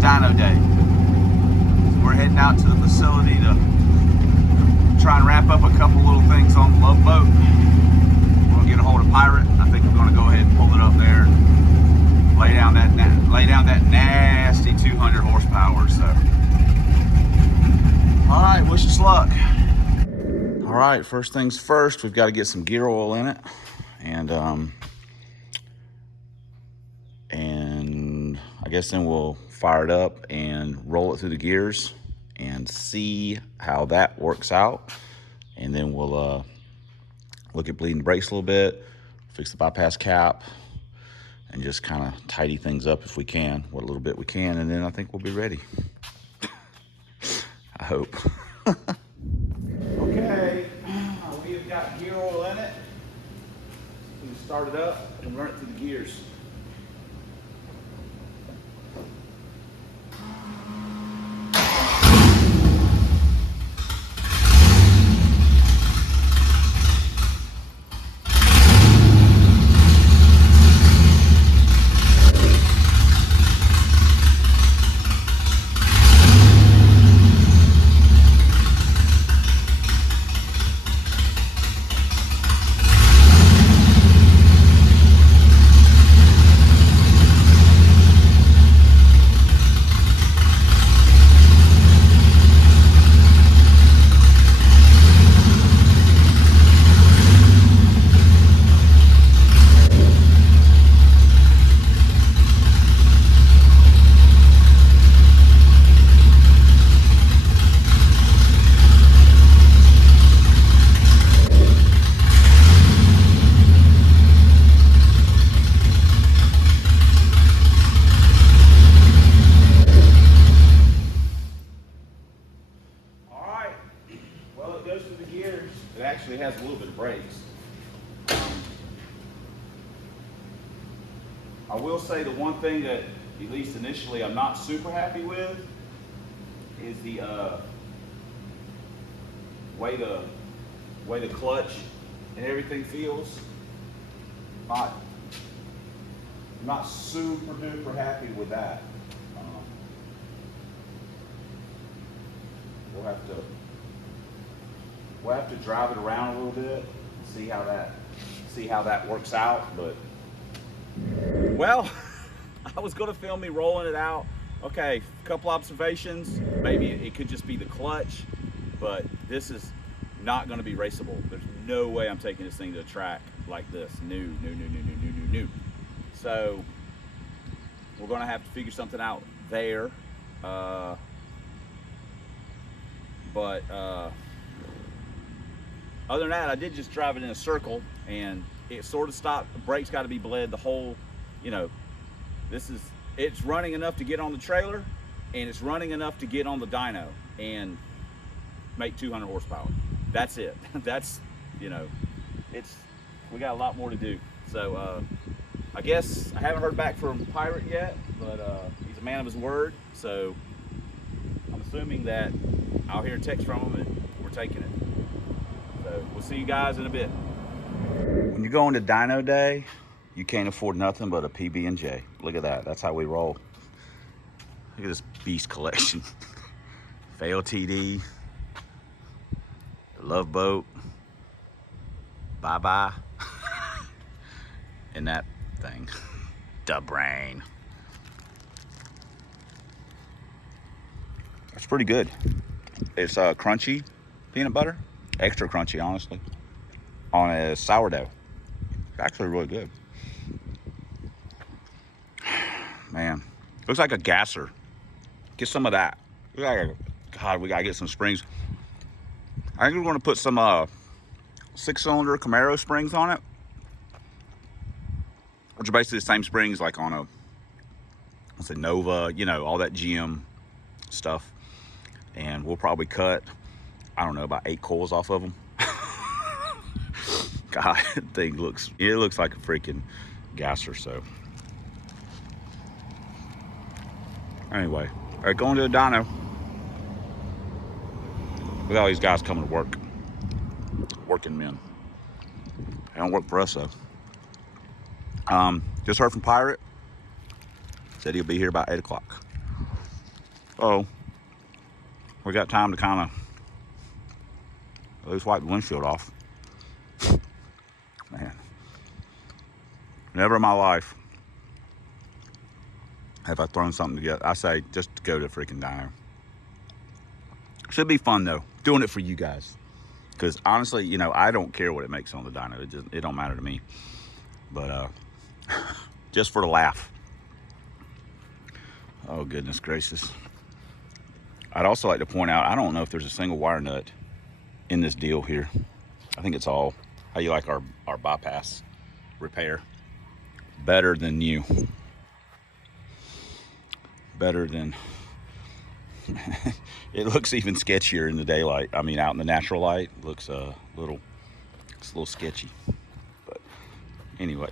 dyno day. So we're heading out to the facility to try and wrap up a couple little things on the Love Boat. We're gonna get a hold of Pirate. I think we're gonna go ahead and pull it up there and lay down that nasty 200 horsepower. So, all right, wish us luck. All right, first things first, we've got to get some gear oil in it, and I guess then we'll fire it up and roll it through the gears and see how that works out. And then we'll look at bleeding the brakes a little bit, fix the bypass cap, and just kind of tidy things up if we can, what little bit we can, and then I think we'll be ready. I hope. Okay, we have got gear oil in it. We can start it up and run it through the gears. It actually has a little bit of brakes. I will say the one thing that, at least initially, I'm not super happy with is the way the clutch and everything feels. I'm not super duper happy with that. We'll have to drive it around a little bit and see how that works out. But well, I was gonna film me rolling it out. Okay, a couple observations. Maybe it could just be the clutch, but this is not gonna be raceable. There's no way I'm taking this thing to a track like this. New. So we're gonna have to figure something out there. Other than that, I did just drive it in a circle and it sort of stopped. The brakes got to be bled. The whole, it's running enough to get on the trailer and it's running enough to get on the dyno and make 200 horsepower. That's it. That's, we got a lot more to do. So I guess I haven't heard back from Pirate yet, but he's a man of his word. So I'm assuming that I'll hear a text from him and we're taking it. So we'll see you guys in a bit. When you're going to dyno day, you can't afford nothing but a PB&J. Look at that. That's how we roll. Look at this beast collection. Fail TD, the Love Boat, bye-bye, and that thing, the brain. It's pretty good. It's crunchy peanut butter. Extra crunchy, honestly, on a sourdough. It's actually really good. Man, looks like a gasser. Get some of that. God, we gotta get some springs. I think we're gonna put some 6-cylinder Camaro springs on it, which are basically the same springs like on a Nova, all that GM stuff. And we'll probably cut, I don't know, about 8 coils off of them. God, that thing looks like a freaking gasser. So anyway, all right, going to the dyno. Look at all these guys coming to work. Working men. They don't work for us though. Just heard from Pirate. Said he'll be here about 8 o'clock. So we got time to kind of at least wipe the windshield off. Man, never in my life have I thrown something together. I say just go to the freaking dyno. Should be fun though, doing it for you guys. Because honestly, you know, I don't care what it makes on the dyno. It don't matter to me. But just for the laugh. Oh goodness gracious. I'd also like to point out, I don't know if there's a single wire nut in this deal here. I think it's all how you like our bypass repair. Better than new. Better than it looks even sketchier in the daylight. I mean, out in the natural light, it's a little sketchy. But anyway,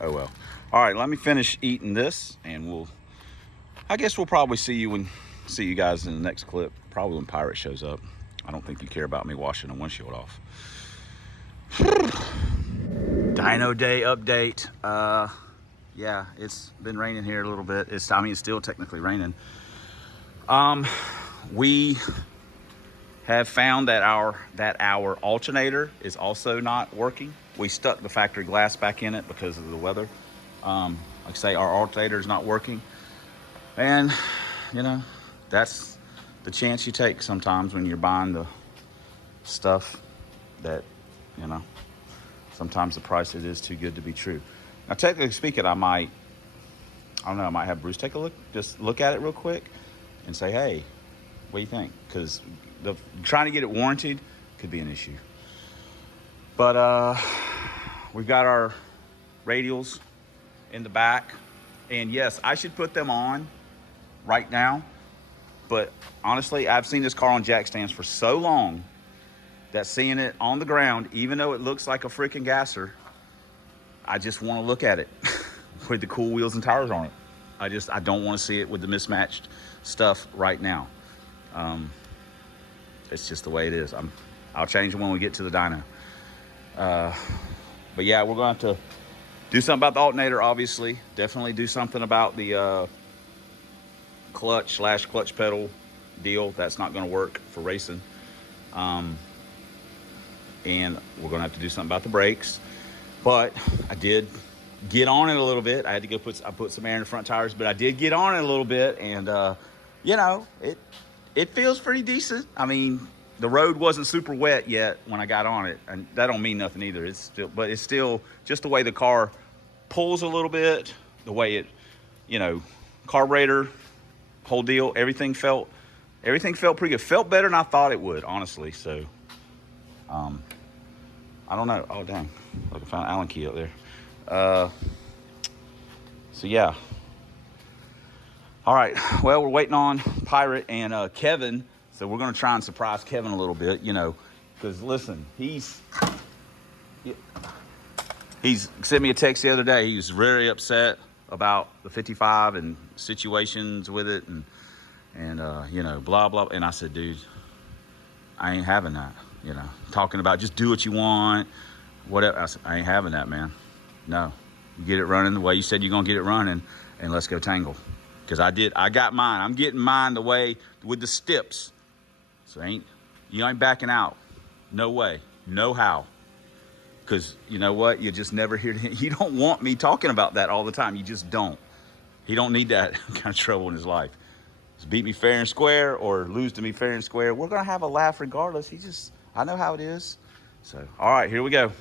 oh well. All right, let me finish eating this, and I guess we'll probably see you guys in the next clip. Probably when Pirate shows up. I don't think you care about me washing the windshield off. Dyno day update. Yeah, it's been raining here a little bit. It's still technically raining. We have found that our alternator is also not working. We stuck the factory glass back in it because of the weather. Like I say, our alternator is not working. And, you know, that's the chance you take sometimes when you're buying the stuff that, you know, sometimes the price it is too good to be true. Now, technically speaking, I might have Bruce take a look, just look at it real quick and say, hey, what do you think? Because trying to get it warranted could be an issue. But we've got our radials in the back. And yes, I should put them on right now. But honestly, I've seen this car on jack stands for so long that seeing it on the ground, even though it looks like a freaking gasser, I just want to look at it with the cool wheels and tires on it. I don't want to see it with the mismatched stuff right now. It's just the way it is. I'll change it when we get to the dyno. But yeah, we're going to have to do something about the alternator, obviously. Definitely do something about the clutch pedal deal. That's not going to work for racing. And we're going to have to do something about the brakes. But I did get on it a little bit. I had to go put some air in the front tires, but I did get on it a little bit, and you know, it feels pretty decent. I mean, the road wasn't super wet yet when I got on it, and that don't mean nothing either. It's still just the way the car pulls a little bit, the way it, you know, carburetor, whole deal, everything felt pretty good. Felt better than I thought it would, honestly. So I don't know. Oh dang, like I found an Allen key up there. So yeah. All right, well, we're waiting on Pirate and Kevin, so we're going to try and surprise Kevin a little bit, you know, because listen, he's sent me a text the other day. He was very upset about the 55 and situations with it, and you know, blah blah. And I said, dude, I ain't having that. You know, talking about just do what you want, whatever. I said, I ain't having that, man. No, you get it running the way you said you're gonna get it running, and let's go tangle. Because I got mine. I'm getting mine the way with the steps. So you ain't backing out. No way, no how. Because you know what? You just never hear. You don't want me talking about that all the time. You just don't. He don't need that kind of trouble in his life. Just beat me fair and square or lose to me fair and square. We're gonna have a laugh regardless. I know how it is. So, all right, here we go.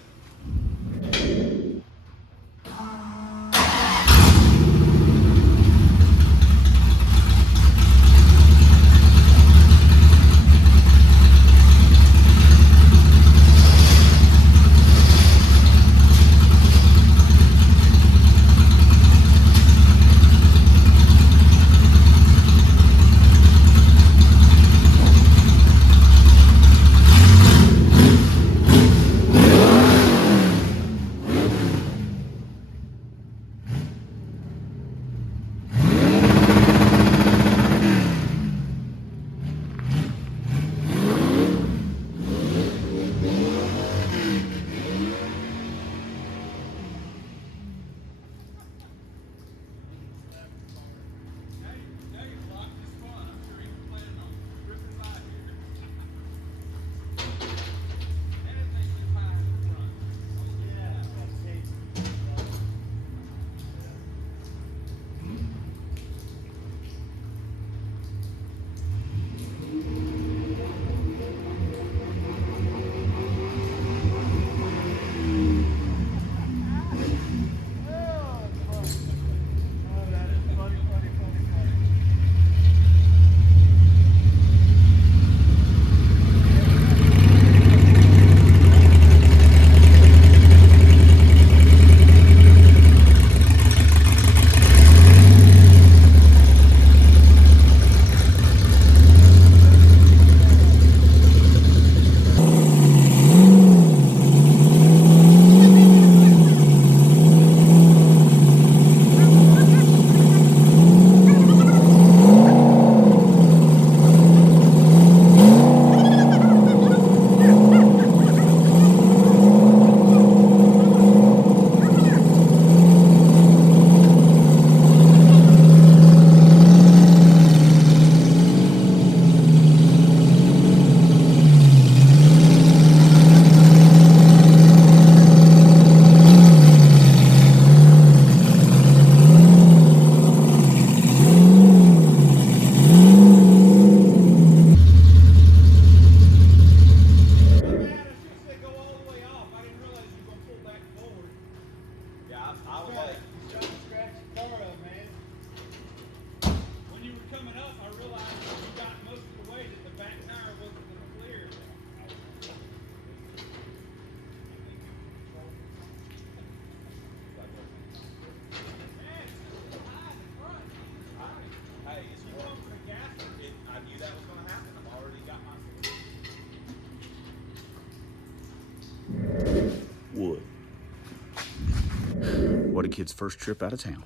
Whatakid's first trip out of town.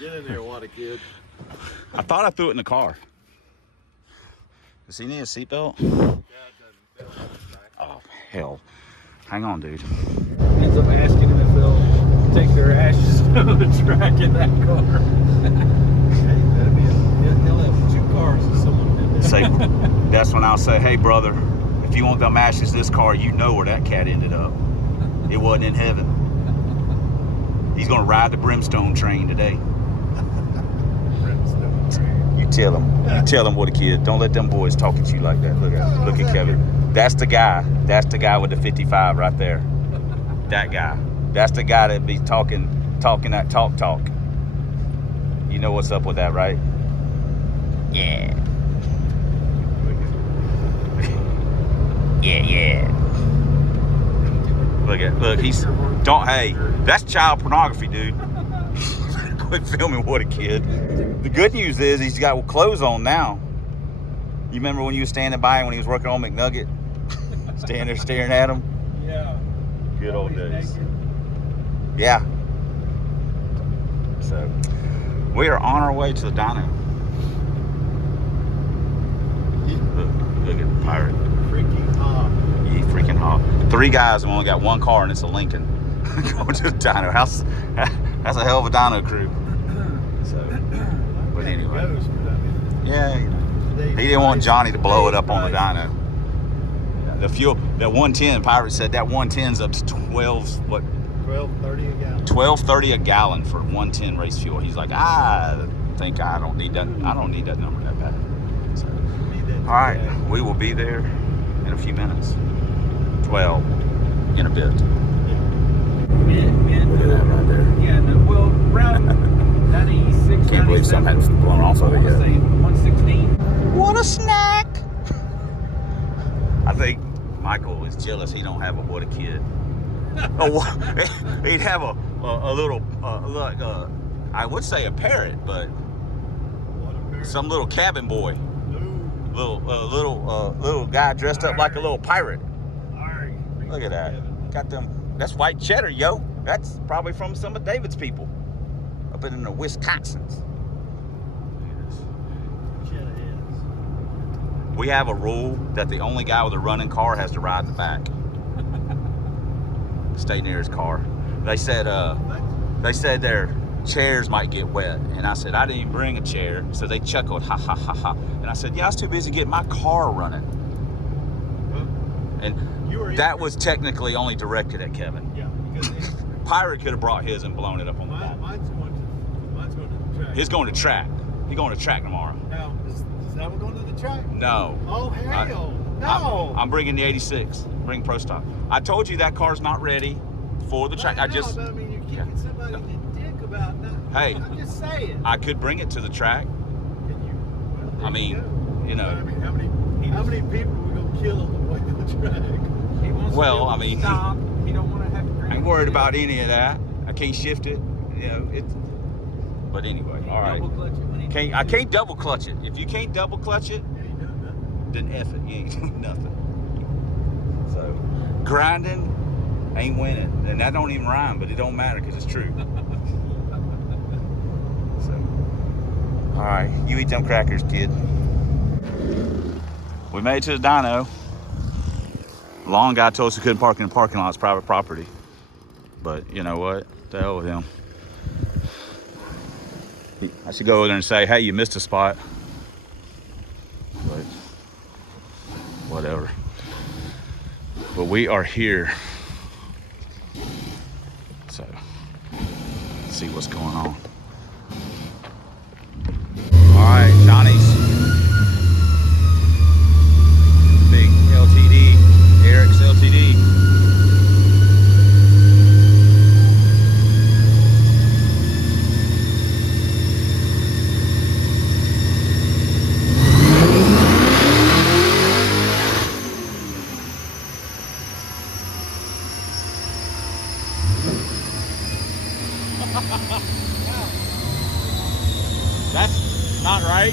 Get in there, Whatakid. I thought I threw it in the car. Does he need a seatbelt? Oh, hell. Hang on, dude. Ends up asking him if they'll take their ashes to the track in that car. He'll have 2 cars if someone did that. Say, that's when I'll say, hey, brother, if you want them ashes this car, you know where that cat ended up. It wasn't in heaven. He's gonna ride the brimstone train today. Brimstone train. You tell him, Whatakid. Don't let them boys talk at you like that. Look at Kevin. That's the guy. That's the guy with the 55 right there. That guy. That's the guy that be talking that talk. You know what's up with that, right? Yeah. Yeah. Look, hey, that's child pornography, dude. Quit filming Whatakid. The good news is he's got clothes on now. You remember when you were standing by him when he was working on McNugget? Standing there staring at him? Yeah. Good old days. Naked. Yeah. So, we are on our way to the dyno. Look at the pirate. Freaking hot. Yeah, freaking hot. 3 guys and we only got 1 car and it's a Lincoln. Going to the dyno. That's a hell of a dyno crew. So, but anyway. Yeah, you know. He didn't want Johnny to blow it up on the dyno. The fuel, that 110, Pirate said that 110's up to 12.30 a gallon. 12.30 a gallon for 110 race fuel. He's like, I think I don't need that. I don't need that number that bad. So, all right, we will be there in a few minutes. 12 in a bit. Look at that right there. Yeah, well, around 96. Can't believe something hadn't blown off of it yet. 116. What a snack! I think Michael is jealous he don't have a Whatakid. He'd have a little, like I would say a parrot, but some little cabin boy, little guy dressed up like a little pirate. Look at that! Got them. That's white cheddar, yo. That's probably from some of David's people up in the Wisconsins. We have a rule that the only guy with a running car has to ride in the back. Stay near his car. They said their chairs might get wet. And I said, I didn't even bring a chair. So they chuckled, ha, ha, ha, ha. And I said, yeah, I was too busy getting my car running. And that was technically only directed at Kevin. Yeah, because Pirate could have brought his and blown it up on the back. Mine's going to the track. His going to track. He's going to track tomorrow. Now, is that one going to the track? No. Oh, hell. No. I'm bringing the 86. Bring Pro Stock. I told you that car's not ready for the track. But I mean, you're kicking somebody in the dick about that. Hey. I'm just saying. I could bring it to the track. Can you? Well, I mean, you know. But I mean, how many people are we going to kill on the way to the track? He wants Well, to I mean, stop. He don't want to have to drink. I ain't worried about any of that. I can't shift it. You know, but anyway, all right. I can't double clutch it. If you can't double clutch it, then F it. You ain't doing nothing. So, grinding ain't winning. And that don't even rhyme, but it don't matter because it's true. So, all right. You eat them crackers, kid. We made it to the dyno. Long guy told us we couldn't park in the parking lot. It's private property. But you know what? The hell with him. I should go over there and say, hey, you missed a spot. But whatever. But we are here. So, let's see what's going on. All right, Johnny's big LTD, Eric's LTD. That's not right.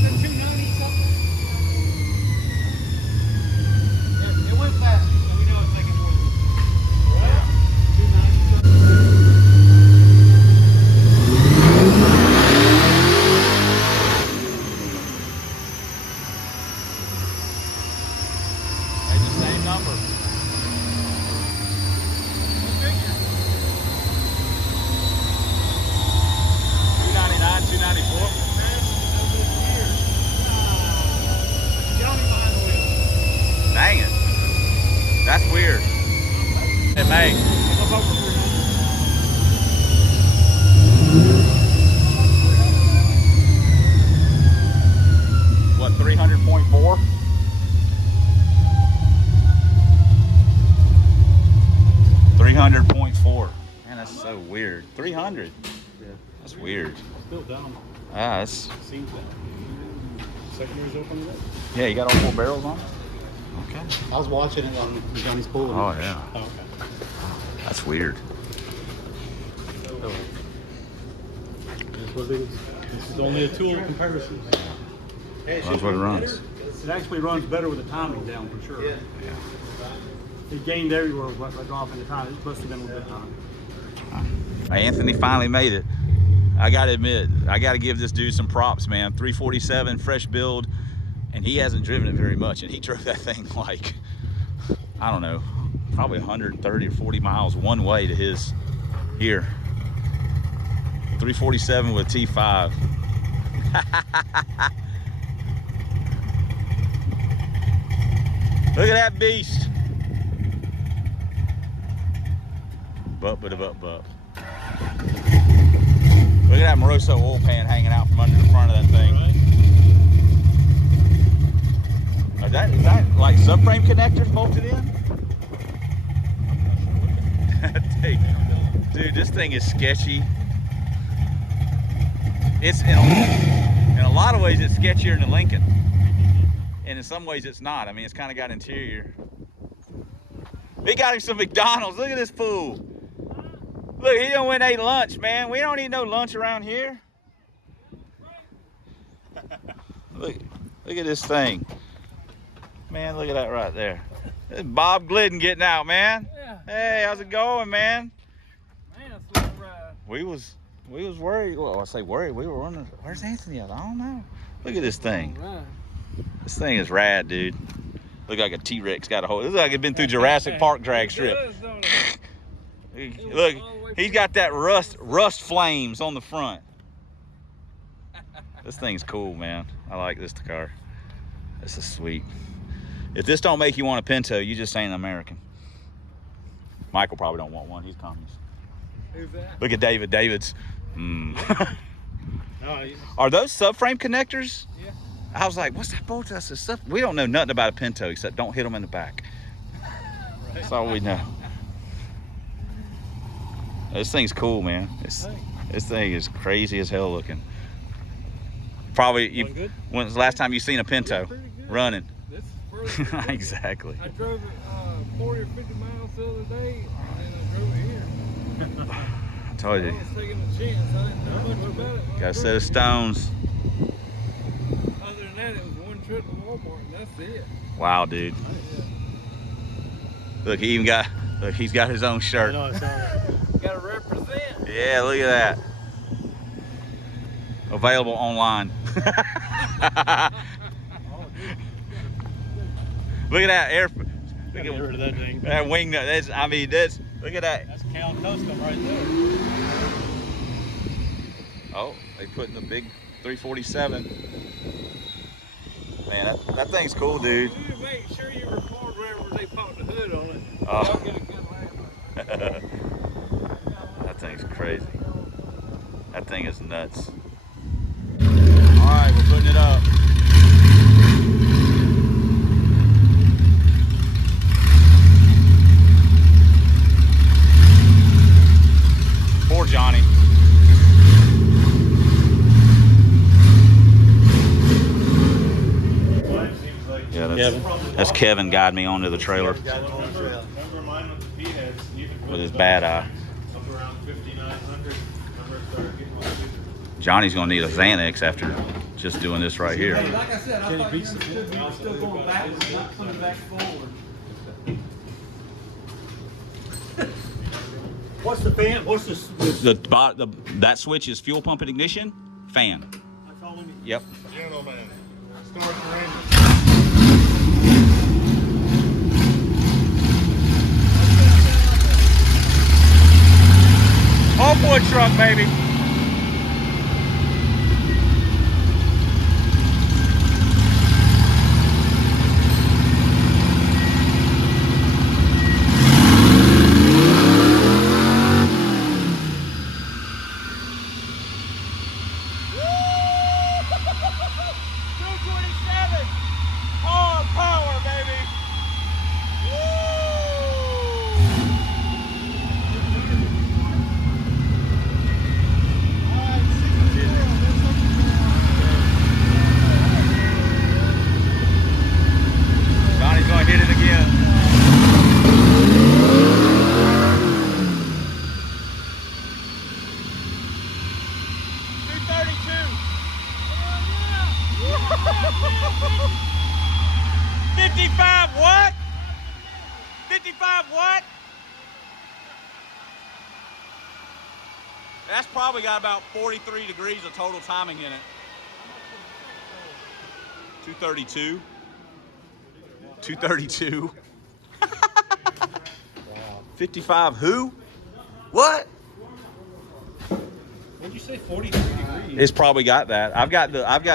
The 290 something? Yeah, it went fast, so we know it's taking more than What, 300.4? 300.4. Man, that's so weird. 300. Yeah. That's weird. Still down. Ah, that's. Seems that. Secondary's open today. Yeah, you got all 4 barrels on? Okay. I was watching it on Johnny's pool. Oh, yeah. Oh, okay. That's weird. Oh. That's what it is. This is only a tool of comparison. That's what it runs. It actually runs better with the timing down for sure. Yeah. It gained everywhere by dropping the time. It must have been a little bit time. Anthony finally made it. I gotta admit, I gotta give this dude some props, man. 347, fresh build, and he hasn't driven it very much, and he drove that thing like, I don't know, probably 130 or 40 miles one way to his here. 347 with T-5. Look at that beast. Bup. Look at that Moroso oil pan hanging out from under the front of that thing. Is that like subframe connectors bolted in? Dude, this thing is sketchy. It's in a lot of ways it's sketchier than the Lincoln, and in some ways it's not. I mean, it's kind of got interior. He got him some McDonald's. Look at this fool. Look, he done went and ate lunch, man. We don't eat no lunch around here. Look at this thing. Man, look at that right there. This is Bob Glidden getting out, man. Yeah. Hey, how's it going, man? Man, it's a little ride. We was worried. Well, I say worried. We were wondering, where's Anthony at? I don't know. Look at this thing. Right. This thing is rad, dude. Look like a T-Rex got a hold. This is like it's been through Jurassic Park drag strip. Look, he's got that rust flames on the front. This thing's cool, man. I like this car. This is sweet. If this don't make you want a Pinto, you just ain't American. Michael probably don't want one. He's communist. Who's that? Look at David. David's. No, Are those subframe connectors? Yeah. I was like, what's that bolt? I said, we don't know nothing about a Pinto except don't hit them in the back. That's all we know. This thing's cool, man. This thing is crazy as hell looking. Probably, when's the last time you seen a Pinto running? This is further. Exactly. I drove it 40 or 50 miles the other day, and I drove it here. I told I you. was taking a chance. I didn't know much about it. Got a set of stones. Other than that, it was one trip to Walmart, and that's it. Wow, dude. Look, he even got, look, he's got his own shirt. Got to represent. Yeah, look at that. Available online. Look at that air. Look get rid of that thing. That wing nut. That's, I mean, that's, look at that. That's Cal Custom right there. Oh, they put in the big 347. Man, that thing's cool, dude. You need to make sure you record wherever they pop the hood on it. Oh. I'll get a good laugh. That thing's crazy. That thing is nuts. All right, we're putting it up. Poor Johnny. Yeah, that's Kevin guiding me onto the trailer with his bad eye. Johnny's gonna need a Xanax after just doing this right here. Like I said, I thought you should be still going backwards, not coming back forward. What's the fan? What's That switch is fuel pump and ignition, fan. That's all we need. Yep. Gentlemen, start the rain. Old truck, baby. That's probably got about 43 degrees of total timing in it. 232. 232. 55 who? What? What'd you say? 43 degrees. It's probably got that. I've got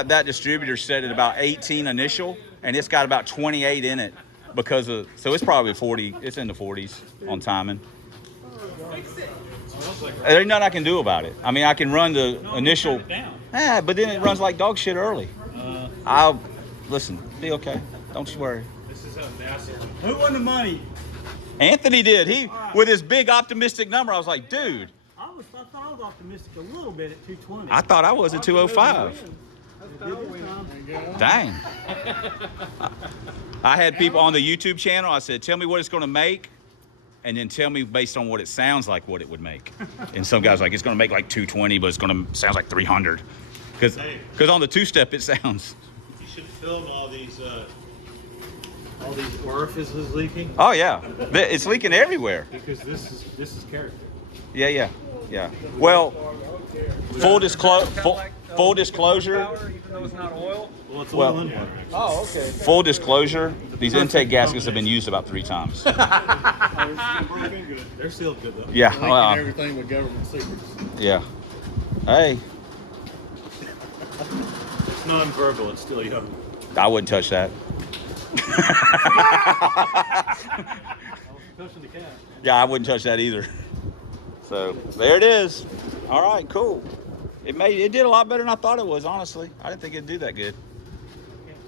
that distributor set at about 18 initial, and it's got about 28 in it because of, so it's probably 40. It's in the 40s on timing. There's nothing I can do about it. I mean, I can run the initial. But then it runs like dog shit early. I'll listen. Be okay. Don't you worry. This is how NASA. Who won the money? Anthony did. He with his big optimistic number. I was like, dude. I thought I was optimistic a little bit at 220. I thought I was at 205. Dang. I had people on the YouTube channel. I said, tell me what it's going to make, and then tell me based on what it sounds like what it would make. And some guys like, it's going to make like 220, but it's going to sounds like 300. Because on the two-step it sounds. You should film all these orifices leaking. Oh yeah, it's leaking everywhere. Because this is character. Yeah. Well, full disclosure. Even though it's not oil. Well, it's Well- oil in one. Oh, okay. Full disclosure. These intake gaskets have been used about 3 times. They're sealed good though. Yeah. Linking Well, everything with government secrets. yeah. Hey, It's non-verbal. It's still young. I wouldn't touch that. Touching the cat. Yeah, I wouldn't touch that either. So there it is. All right, cool. It did a lot better than I thought it was. Honestly, I didn't think it'd do that good.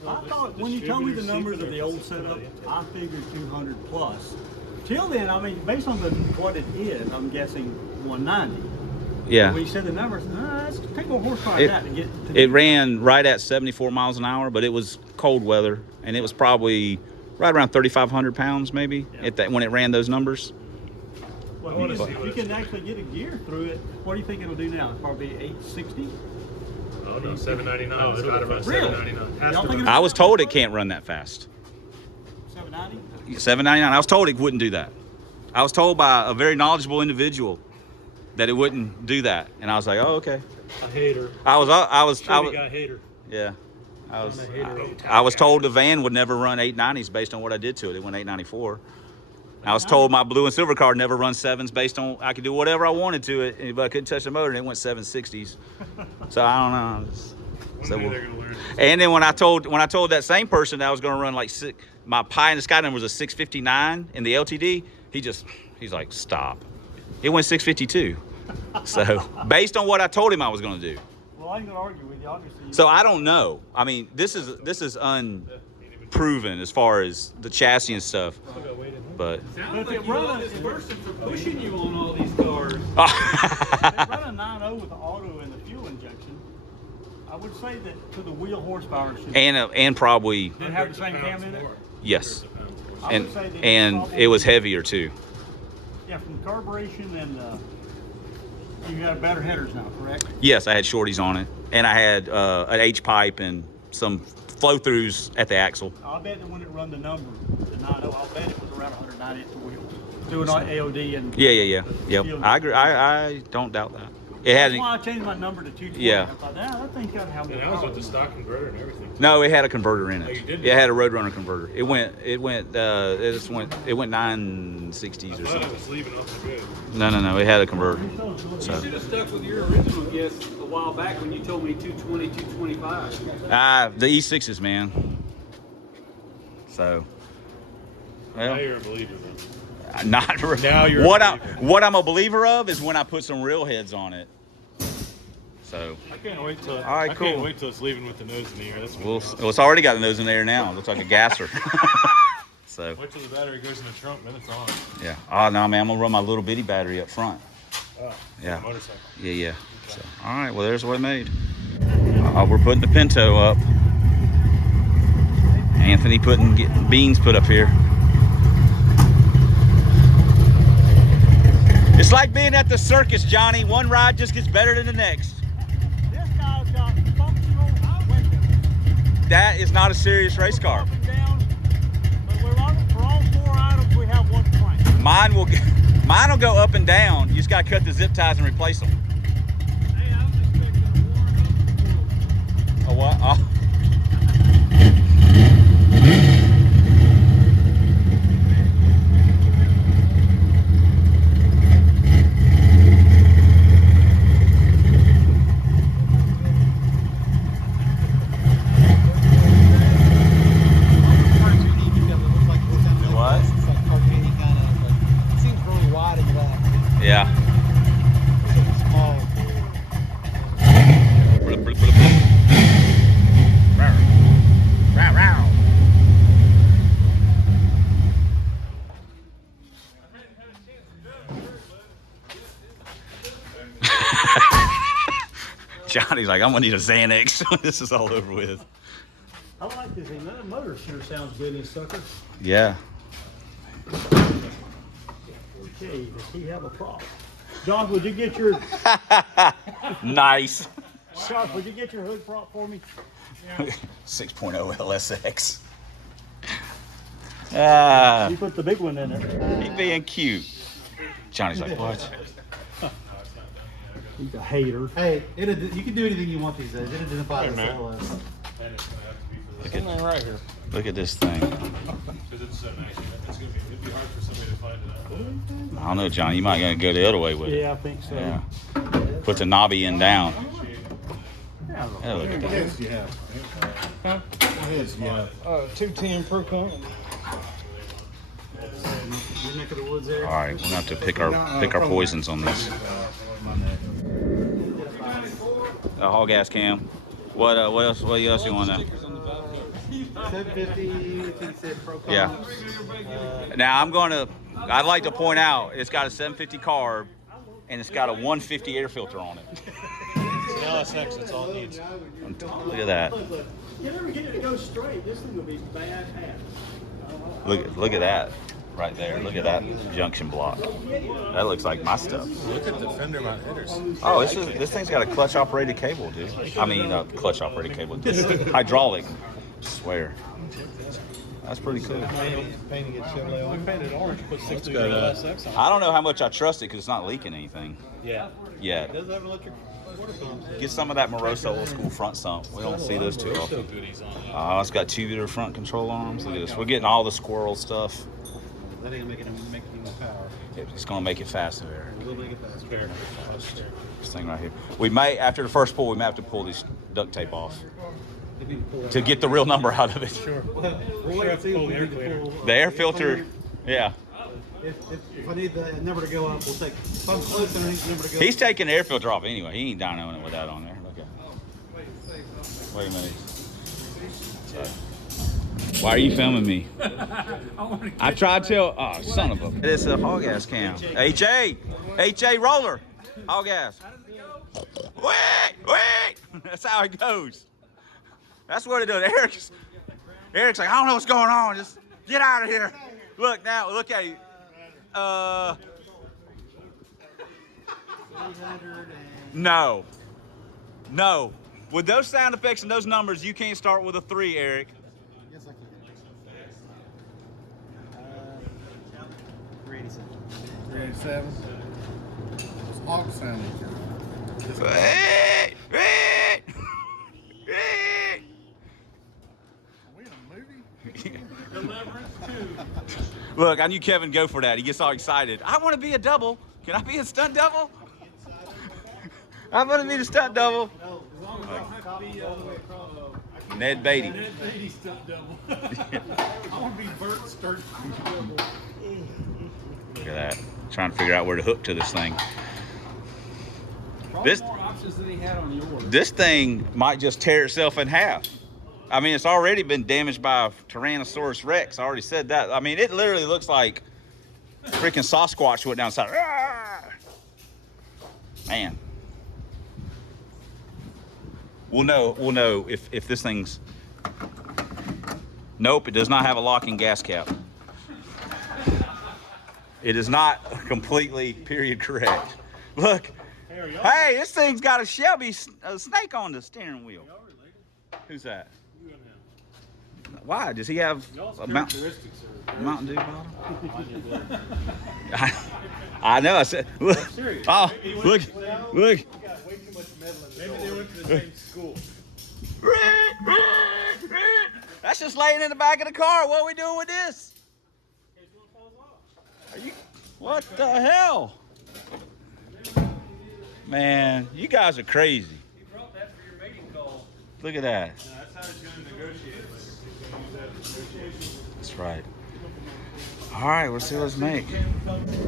I thought when you told me the numbers of the old setup, I figured 200 plus. Till then, I mean, based on what it is, I'm guessing 190. Yeah. When you said the numbers, let's take more horsepower than that to get to It ran right at 74 miles an hour, but it was cold weather, and it was probably right around 3,500 pounds, maybe, at that when it ran those numbers. Well, if you can actually get a gear through it, what do you think it'll do now? It's probably 860? Oh no, 799. Oh, it's got about Really? 799. Y'all think I was told it can't run that fast. 790? 799. I was told it wouldn't do that. I was told by a very knowledgeable individual that it wouldn't do that, and I was like, oh, okay. A hater. I was Got hater. yeah. I was told the van would never run 890s based on what I did to it. It went 894. I was told my blue and silver car never run 7s based on I could do whatever I wanted to it, but I couldn't touch the motor, and it went 760s. So I don't know. One day they're gonna learn. And then when I told that same person that I was going to run like my pie in the sky number was a 659 in the LTD, he's like, stop. It went 652. So based on what I told him I was going to do. Well, I ain't going to argue with you, obviously. So I don't know. I mean, this is unproven as far as the chassis and stuff. But Sounds like you love this person for pushing you on all these cars. They run a 9.0 with the auto and the fuel injection. I would say that to the wheel horsepower should and probably did it have the same cam in it. yes. I would say that And probably- it was heavier too. Yeah, from carburation and you got better headers now, correct? Yes, I had shorties on it, and I had an H pipe and some flow throughs at the axle. I bet that when it run the number, the 9.0, I'll bet it was around 190 at the wheel. Doing AOD and Yeah. Yep. I agree. I don't doubt that. It that's had why I changed my number to 220. Yeah. I thought, that thing's got to have more And that was power. with the stock converter and everything. no. It had a converter in Oh, you it. did? It had a Roadrunner converter. It went 960s or I thought it something. was leaving off the good. No. It had a converter. You should have stuck with your original guess a while back when you told me 220, 225. The E6s, man. So. Now Well, you're a believer though. not Now you're what a believer. what I'm a believer of is when I put some real heads on it. So I can't wait till. All right, I can't cool. wait till it's leaving with the nose in the air. That's gonna be well, awesome. it's already got the nose in there now. It looks like a gasser. So Wait till the battery goes in the trunk, then it's on. yeah. Oh no, man, I'm gonna run my little bitty battery up front. Oh, Yeah. motorcycle. Yeah. So all right, well there's what I made. We're putting the Pinto up. Anthony getting beans put up here. It's like being at the circus, Johnny. One ride just gets better than the next. This guy's got functional windows. That is not a serious race car. Up and down, but we're on for all 4 items. We have one plank. Mine will go up and down. You just got to cut the zip ties and replace them. A what? Oh. Yeah. Johnny's like, I'm gonna need a Xanax when this is all over with. I like this thing. That motor sure sounds good in this sucker. Yeah. Okay, does he have a prop? John, would you get your Nice. Josh, would you get your hood prop for me? 6.0 LSX. You put the big one in there. He being cute. Johnny's like, what? He's a hater. Hey, you can do anything you want these days. It identifies as LS. Right here. Look at this thing. Because it's it'd be hard for somebody to find it. I don't know, Johnny. You might gonna go the other way with it. Yeah, I think so. Yeah. Put the knobby end down. Yeah, Yeah, look at that. Yes, you have. Huh? Yes, you have. 210 per coin. Your neck of the woods there. All right, we're gonna have to pick our poisons on this. Haul gas cam. What else? What else you want to? 750 Pro Con. Yeah. Now I'd like to point out it's got a 750 carb and it's got a 150 air filter on it. It's an LSX, that's all it needs. Look at that. You never get it to go straight. This thing will be bad ass. Look at that right there. Look at that junction block. That looks like my stuff. Look at the fender mount headers. Oh, this thing's got a clutch operated cable, dude. I mean, clutch operated cable. Hydraulic. I swear. That's pretty cool. Painting it Chevrolet on. We painted orange, put 60 LSX on it. I don't know how much I trust it because it's not leaking anything Yeah. yet. It does have an electric water pump. Get some of that Moroso old school front sump. We don't see those too often. Goodies on it. Oh, it's got tubular front control arms. Look at this. We're getting all the squirrel stuff. That ain't make any more power. It's gonna make it faster. We'll make it faster. This thing right here. We may, after the first pull, we may have to pull these duct tape off to get the real number out of it. Sure. We'll wait and see if we need to pull. The air filter, yeah. If I need the number to go up, we'll take. If I'm close underneath the number to go He's up. taking the air filter off anyway. He ain't dynoing it with that on there. Look at. Wait a minute. Sorry. Why are you filming me? I tried to tell. Oh, son of a. It's a haul gas cam. HA roller. Haul gas. Wait. That's how it goes. That's what it does. Eric's like, I don't know what's going on. Just get out of here. Look now. Look at you. No. With those sound effects and those numbers, you can't start with a 3, Eric. Yes, I can. 387. It's all sounding. Wait. Are we in a movie? Look, I knew Kevin go for that. He gets all excited. I want to be a double. Can I be a stunt double? I want to be the stunt double. Ned Beatty. Beatty stunt double. I want to be Bert Sturt double. Look at that. Trying to figure out where to hook to this thing. This more options than he had on yours. This thing might just tear itself in half. I mean, it's already been damaged by a Tyrannosaurus Rex. I already said that. I mean, it literally looks like freaking Sasquatch went down the side. Man. We'll know if this thing's... Nope, it does not have a locking gas cap. It is not completely period correct. Look. Hey, this thing's got a Shelby snake on the steering wheel. Who's that? Why? Does he have a Mountain Dew bottle? I know. I said, look. Oh, look. Maybe they went to the same school. That's just laying in the back of the car. What are we doing with this? Are you? What the hell? Man, you guys are crazy. You brought that for your mating call. Look at that. That's how it's going to negotiate. That's right. All right, let's see what let's make.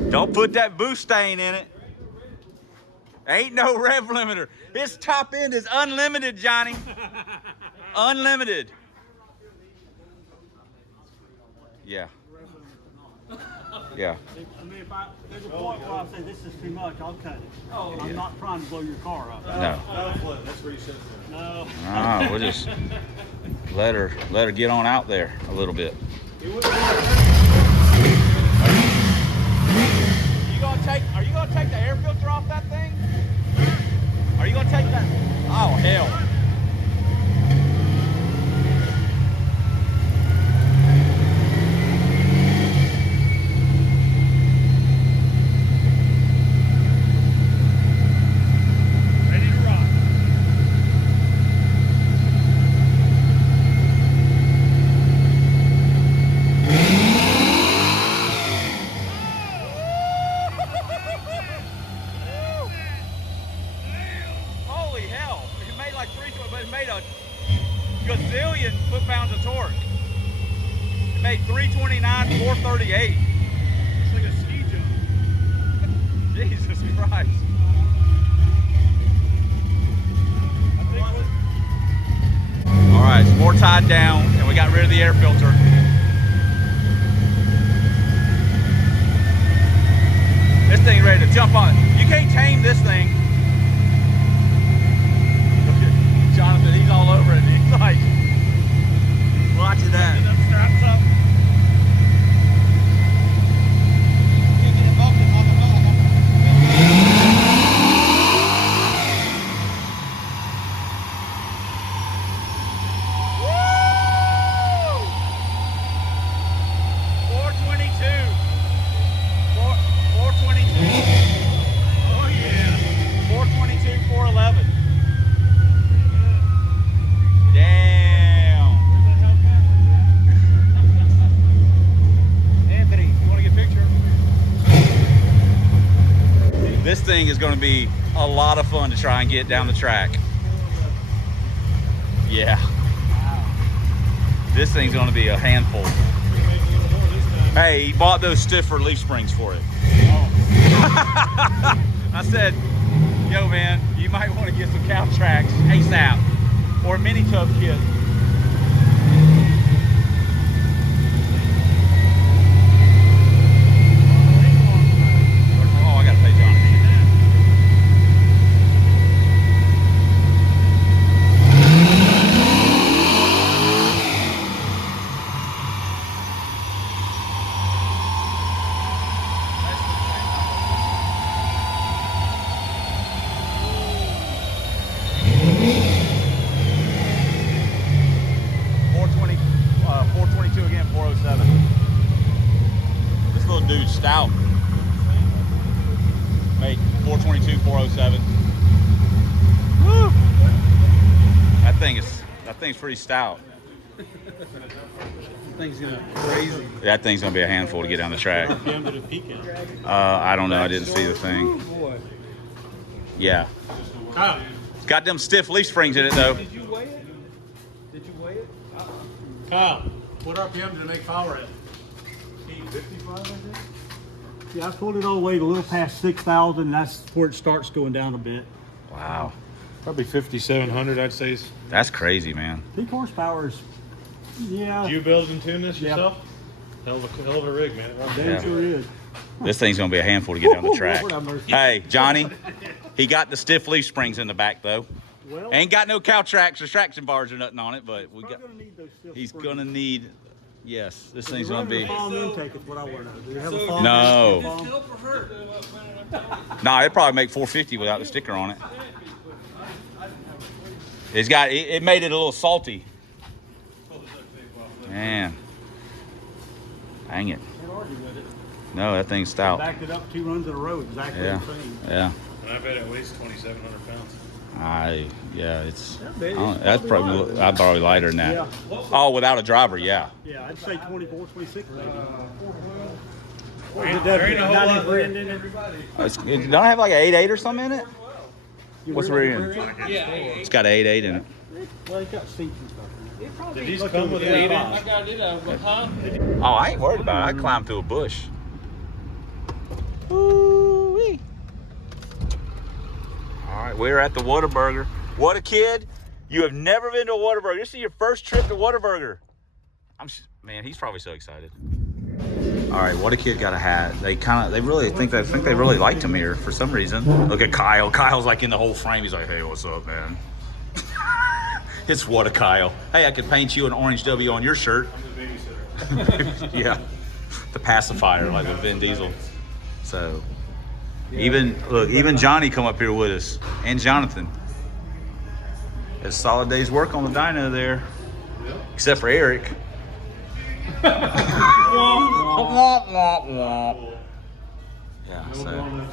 Don't put that boost stain in it. Ain't no rev limiter. Its top end is unlimited, Johnny. Unlimited. Yeah. Yeah. I mean, if there's a point where I say this is too much, I'll cut it. Oh, I'm not trying to blow your car up. No. That's where you said No. No, we'll just let her get on out there a little bit. Are you gonna take the air filter off that thing? Are you gonna take that? Oh hell. ready to rock. Holy hell. It made like but it made a gazillion foot-pounds of torque. It made 329, 438. It's like a ski jump. Jesus Christ. All right, it's more tied down, and we got rid of the air filter. This thing's ready to jump on. You can't tame this thing. Look at Jonathan, he's all over it. He's like, watching that. Straps up. This thing is going to be a lot of fun to try and get down the track. Yeah. This thing's going to be a handful. Hey, he bought those stiffer leaf springs for it. I said, yo man, you might want to get some cow tracks ASAP or a mini tub kit. Dude, stout. Made 422, 407. Woo! That thing's pretty stout. Thing's gonna crazy. That thing's gonna be a handful to get down the track. RPM did it peak at? I don't know. I didn't see the thing. Yeah. Kyle, It's got them stiff leaf springs in it though. Did you weigh it? Did you weigh it? Kyle, what RPM did it make power at? T-55, I think. Yeah, I pulled it all the way a little past 6,000. That's where it starts going down a bit. Wow. Probably 5,700, I'd say. That's crazy, man. Peak horsepower is, yeah. Did you build and tune this Yep. yourself? Hell of a rig, man. Damn Yeah. sure is. This thing's gonna be a handful to get down the track. Lord have mercy. Hey, Johnny, he got the stiff leaf springs in the back though. Well, Ain't got no cow tracks or traction bars or nothing on it, but we we're got. gonna need those stiff He's springs. gonna need. Yes, this thing's The gonna be. Fallen intake is what I want to know. Do you have a fallen No. intake? Fallen? Nah, it'd probably make 450 without the sticker on it. It's got. It made it a little salty. Man. Dang it. Can't argue with it. No, that thing's stout. Backed it up 2 runs in a row, exactly Yeah. the same. Yeah. And I bet it weighs 2,700 pounds. Yeah, it's. It's That's probably I'd probably lighter than that. Yeah. Oh, without a driver, yeah. Yeah, I'd say 24, 26 maybe. There ain't a whole lot there. Don't I have like an 8.8 or something in it? What's the rear end? It's got an 8.8 in it. Well, it's got seats and stuff. It probably Did these look come with an 8 $85. I got it out, but huh? Oh, I ain't worried about it. I climbed through a bush. Ooh-wee. All right, we're at the Whataburger. Whatakid, you have never been to a Whataburger. This is your first trip to Whataburger. Man, he's probably so excited. All right, Whatakid got a hat. They really think they really liked him here for some reason. Look at Kyle. Kyle's like in the whole frame. He's like, hey, what's up, man? It's Kyle. Hey, I could paint you an orange W on your shirt. I'm the babysitter. Yeah, the pacifier, like with Vin Diesel. So, even Johnny come up here with us, and Jonathan. It's a solid day's work on the dyno there, except for Eric. Yeah. So,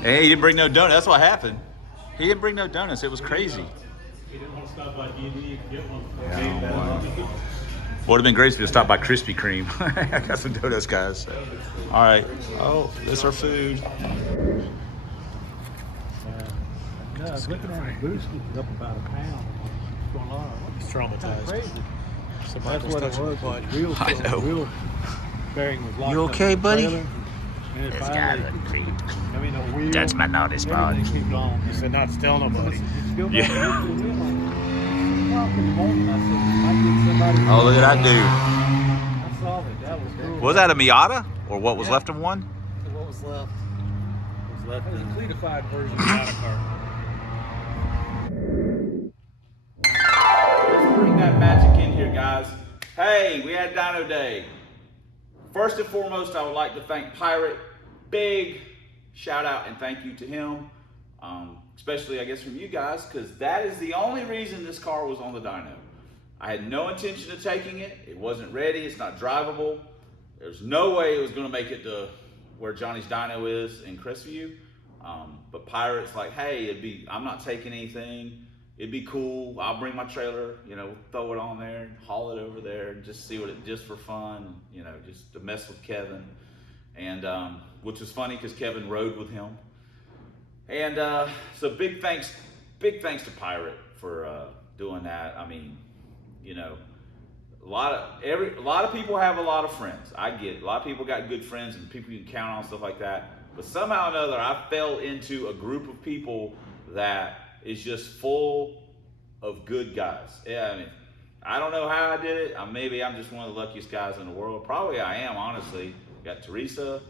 hey, he didn't bring no donuts. That's what happened. He didn't bring no donuts. It was crazy. He didn't want to stop by D&D and get one. Yeah, would have been great if you stopped by Krispy Kreme. I got some donuts, guys. So. All right. Oh, this is our food. I was looking at it, boost was up about a pound. What's going on? He's traumatized. Crazy. So That's Michael's what it touching was. the butt. Wheel, I know. wheel bearing was locked You up okay, in the buddy? trailer, and it finally, I mean, the wheel, That's my naughty spot. everything kept on. He said not to tell nobody. Yeah. Oh, Oh, look at that dude. I saw it. That was cool. Was that a Miata? Or what was left of one? What was left? That was a cleatified version of the car. Let's bring that magic in here, guys. Hey, we had Dyno Day. First and foremost, I would like to thank Pirate. Big shout out and thank you to him. Especially, I guess, from you guys, because that is the only reason this car was on the dyno. I had no intention of taking it. It wasn't ready. It's not drivable. There's no way it was going to make it to where Johnny's dyno is in Crestview. But Pirate's like, hey, I'm not taking anything. It'd be cool. I'll bring my trailer, throw it on there, and haul it over there, and just see just for fun, just to mess with Kevin. And which was funny because Kevin rode with him. And so big thanks to Pirate for doing that. I mean, a lot of people have a lot of friends. I get it. A lot of people got good friends and people you can count on, stuff like that. But somehow or another, I fell into a group of people that is just full of good guys. Yeah, I mean, I don't know how I did it. Maybe I'm just one of the luckiest guys in the world. Probably I am, honestly. I got Teresa,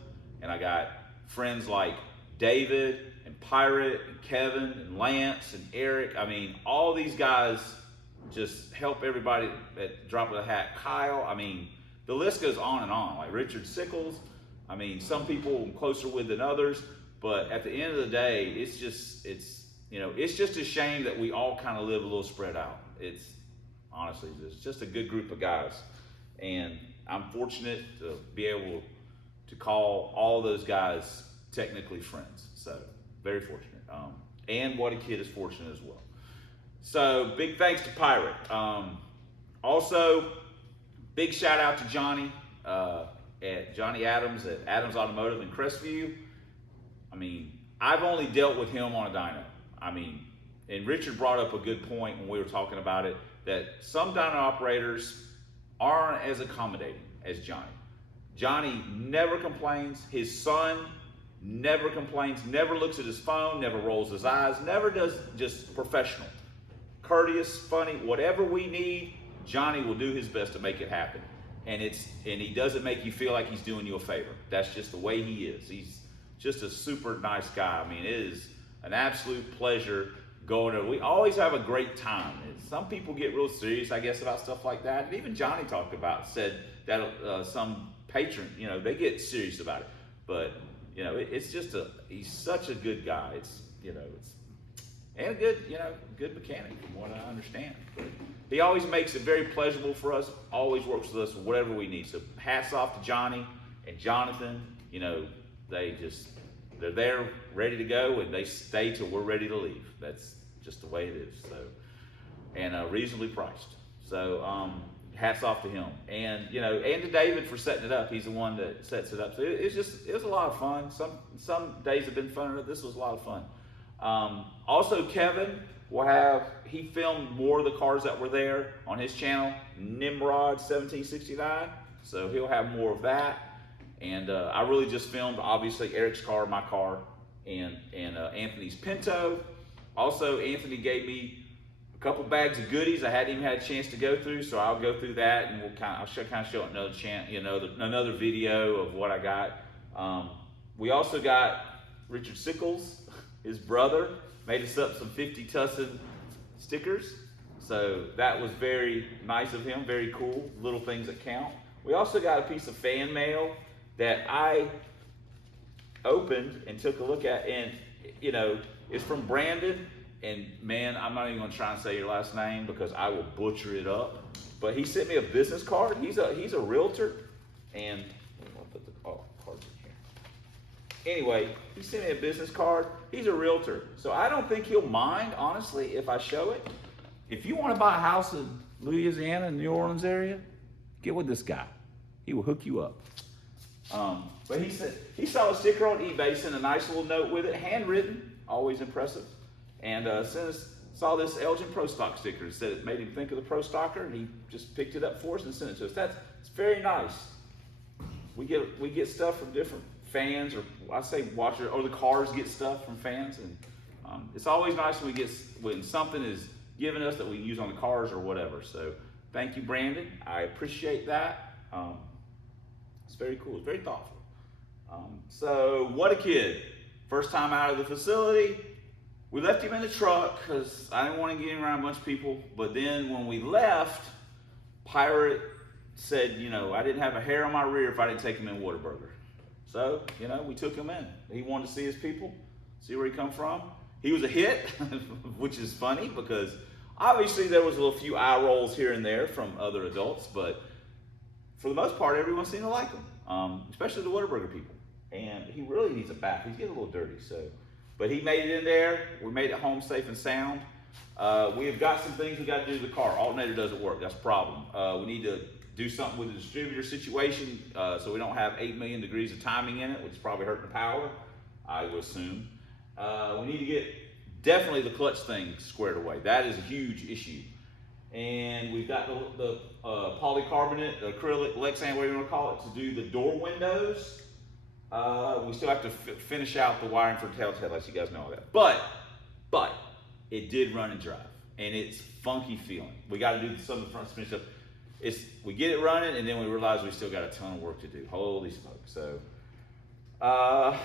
and I got friends like David and Pirate and Kevin and Lance and Eric. I mean, all these guys just help everybody at drop of the hat. Kyle, I mean, the list goes on and on. Like Richard Sickles. I mean, some people I'm closer with than others, but at the end of the day, it's just a shame that we all kind of live a little spread out. It's honestly, it's just a good group of guys, and I'm fortunate to be able to call all those guys technically friends. So very fortunate. And Whatakid is fortunate as well. So big thanks to Pirate. Also, big shout out to Johnny at Johnny Adams at Adams Automotive in Crestview. I mean, I've only dealt with him on a dyno. I mean, and Richard brought up a good point when we were talking about it, that some dyno operators aren't as accommodating as Johnny. Johnny never complains. His son never complains, never looks at his phone, never rolls his eyes, never does, just professional. Courteous, funny, whatever we need, Johnny will do his best to make it happen. And he doesn't make you feel like he's doing you a favor. That's just the way he is. He's just a super nice guy. I mean, it is an absolute pleasure going there. We always have a great time. And some people get real serious, I guess, about stuff like that. And even Johnny said that some patron, they get serious about it. But, it's just he's such a good guy. And a good mechanic from what I understand. But he always makes it very pleasurable for us, always works with us whatever we need. So hats off to Johnny and Jonathan. They're there ready to go, and they stay till we're ready to leave. That's just the way it is. So, and reasonably priced. So hats off to him, and and to David for setting it up. He's the one that sets it up. So it was a lot of fun. Some days have been funner. This was a lot of fun. Also, Kevin he filmed more of the cars that were there on his channel, Nimrod 1769. So he'll have more of that. And I really just filmed, obviously, Eric's car, my car, and Anthony's Pinto. Also, Anthony gave me a couple bags of goodies I hadn't even had a chance to go through, so I'll go through that, and I'll show another video of what I got. We also got Richard Sickles, his brother, made us up some 50 Tussin stickers. So that was very nice of him, very cool, little things that count. We also got a piece of fan mail that I opened and took a look at, and it's from Brandon, and man, I'm not even gonna try and say your last name because I will butcher it up, but he sent me a business card. He's a realtor, and I'll put the cards in here. Anyway, he sent me a business card. He's a realtor, so I don't think he'll mind, honestly, if I show it. If you want to buy a house in Louisiana, New Orleans area, get with this guy. He will hook you up. But he said he saw a sticker on eBay, sent a nice little note with it, handwritten, always impressive. And saw this Elgin Pro Stock sticker. It said it made him think of the Pro Stocker, and he just picked it up for us and sent it to us. It's very nice. We get stuff from different fans, or I say watchers, or the cars get stuff from fans, and it's always nice when something is given us that we use on the cars or whatever. So thank you, Brandon. I appreciate that. It's very cool. It's very thoughtful. So Whatakid, first time out of the facility. We left him in the truck because I didn't want to get him around a bunch of people. But then when we left, Pirate said, I didn't have a hair on my rear if I didn't take him in Whataburger. So, we took him in. He wanted to see his people, see where he come from. He was a hit, which is funny because obviously there was a few eye rolls here and there from other adults, but for the most part, everyone seemed to like him, especially the Whataburger people. And he really needs a bath. He's getting a little dirty, so. But he made it in there. We made it home safe and sound. We have got some things we got to do to the car. Alternator doesn't work. That's a problem. We need to do something with the distributor situation so we don't have 8 million degrees of timing in it, which is probably hurting the power, I would assume. We need to get definitely the clutch thing squared away. That is a huge issue. And we've got the polycarbonate, acrylic, Lexan, whatever you want to call it, to do the door windows. We still have to finish out the wiring for the taillights, let you guys know all that. But it did run and drive, and it's funky feeling. We got to do some of the front finish up. We get it running, and then we realize we still got a ton of work to do. Holy smoke! So, I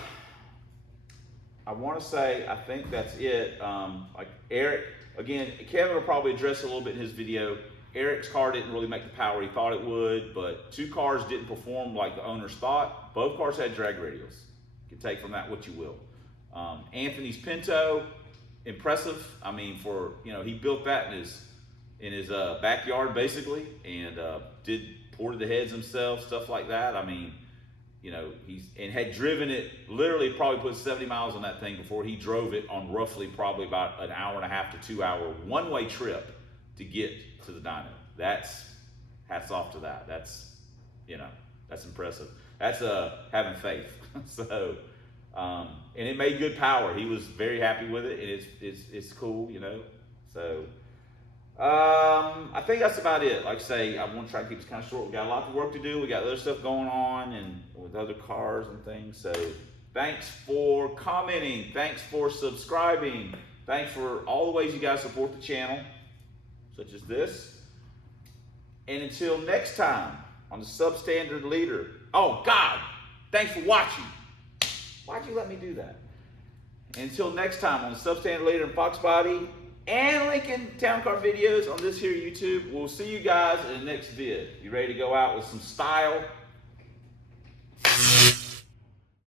want to say I think that's it. Like Eric, again, Kevin will probably address a little bit in his video. Eric's car didn't really make the power he thought it would, but 2 cars didn't perform like the owners thought. Both cars had drag radials. You can take from that what you will. Anthony's Pinto, impressive. I mean, he built that in his backyard basically, and ported the heads himself, stuff like that. I mean, and had driven it, literally probably put 70 miles on that thing before he drove it on roughly probably about an hour and a half to 2 hour one-way trip to get to the dyno. That's hats off to that. That's impressive. That's having faith. So, and it made good power. He was very happy with it, and it's cool, So, I think that's about it. Like I say, I want to try to keep this kind of short. We got a lot of work to do. We got other stuff going on, and with other cars and things. So, thanks for commenting. Thanks for subscribing. Thanks for all the ways you guys support the channel, such as this. And until next time on the Substandard Leader. Oh God, thanks for watching. Why'd you let me do that? And until next time on the Substandard Leader and Fox Body and Lincoln Town Car videos on this here YouTube. We'll see you guys in the next vid. You ready to go out with some style?